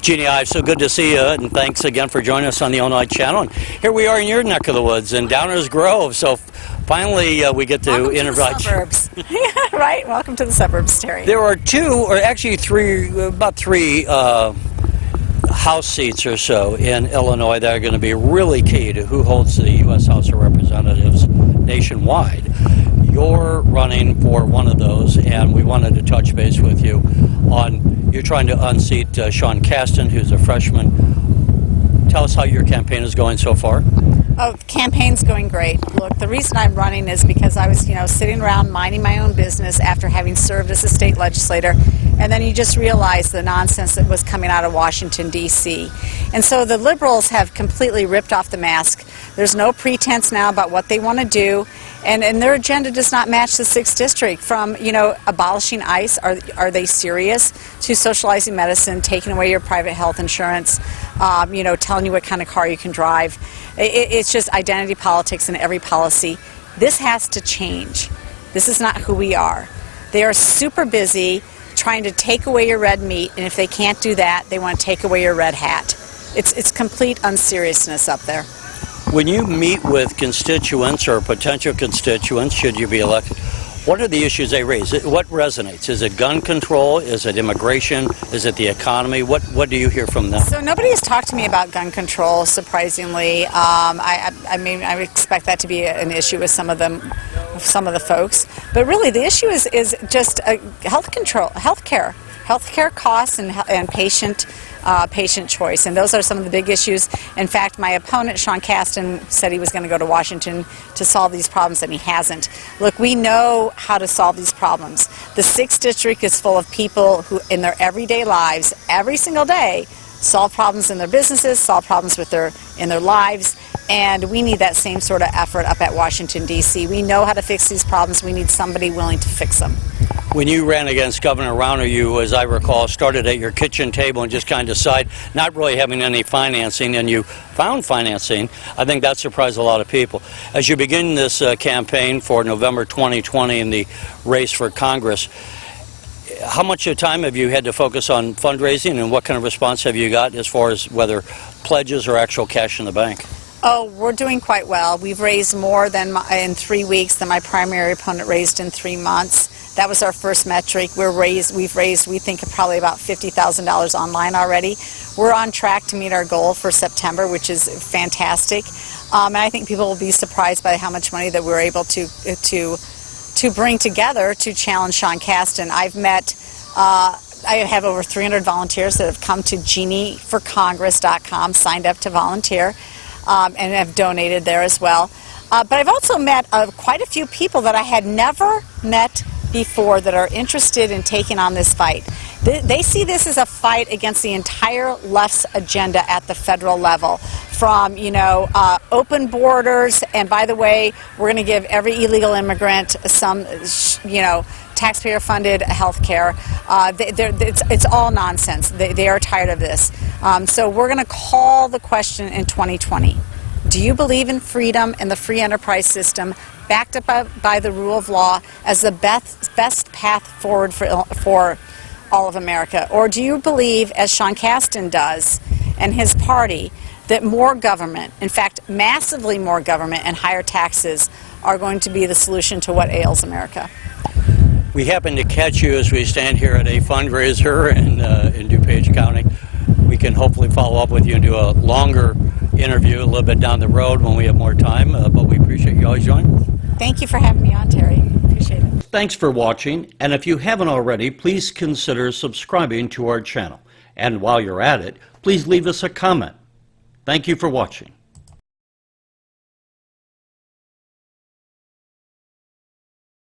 Jeanne Ives, so good to see you, and thanks again for joining us on the Illinois Channel. And here we are in your neck of the woods in Downers Grove, so finally we get to invite you. Welcome to the suburbs. Right, welcome to the suburbs, Terry. There are about three House seats or so in Illinois that are going to be really key to who holds the U.S. House of Representatives nationwide. You're running for one of those, and we wanted to touch base with you on, you're trying to unseat Sean Casten, who's a freshman. Tell us how your campaign is going so far. Oh, the campaign's going great. Look, the reason I'm running is because I was, sitting around minding my own business after having served as a state legislator, and then you just realize the nonsense that was coming out of Washington, D.C. And so the liberals have completely ripped off the mask. There's no pretense now about what they want to do, and their agenda does not match the 6th District. From, abolishing ICE, are they serious, to socializing medicine, taking away your private health insurance, telling you what kind of car you can drive. It's just identity politics in every policy. This has to change. This is not who we are. They are super busy trying to take away your red meat, and if they can't do that, they want to take away your red hat. It's complete unseriousness up there. When you meet with constituents or potential constituents, should you be elected, what are the issues they raise? What resonates? Is it gun control? Is it immigration? Is it the economy? What do you hear from them? So nobody has talked to me about gun control, surprisingly. I expect that to be an issue with some of the folks. But really, the issue is just healthcare costs and patient choice, and those are some of the big issues. In fact, my opponent, Sean Casten, said he was going to go to Washington to solve these problems, and he hasn't. Look, we know how to solve these problems. The 6th District is full of people who, in their everyday lives, every single day, solve problems in their businesses, solve problems in their lives, and we need that same sort of effort up at Washington, D.C. We know how to fix these problems. We need somebody willing to fix them. When you ran against Governor Rauner, you, as I recall, started at your kitchen table and just kind of decided not really having any financing, and you found financing. I think that surprised a lot of people. As you begin this campaign for November 2020 in the race for Congress, how much of time have you had to focus on fundraising, and what kind of response have you got as far as whether pledges or actual cash in the bank? Oh, we're doing quite well. We've raised more in 3 weeks than my primary opponent raised in 3 months. That was our first metric. We've raised, we think, probably about $50,000 online already. We're on track to meet our goal for September, which is fantastic. And I think people will be surprised by how much money that we're able to bring together to challenge Sean Casten. I have over 300 volunteers that have come to JeanneForCongress.com, signed up to volunteer, and have donated there as well. But I've also met quite a few people that I had never met before that are interested in taking on this fight. They see this as a fight against the entire left's agenda at the federal level, from open borders, and by the way, we're going to give every illegal immigrant some taxpayer-funded health care. It's all nonsense. They are tired of this. So we're going to call the question in 2020. Do you believe in freedom and the free enterprise system, backed up by the rule of law, as the best path forward for all of America? Or do you believe, as Sean Casten does and his party, that more government, in fact, massively more government and higher taxes, are going to be the solution to what ails America? We happen to catch you as we stand here at a fundraiser in DuPage County. We can hopefully follow up with you and do a longer interview a little bit down the road when we have more time, but we appreciate you always joining. Thank you for having me on, Terry. Appreciate it. Thanks for watching, and if you haven't already, please consider subscribing to our channel. And while you're at it, please leave us a comment. Thank you for watching.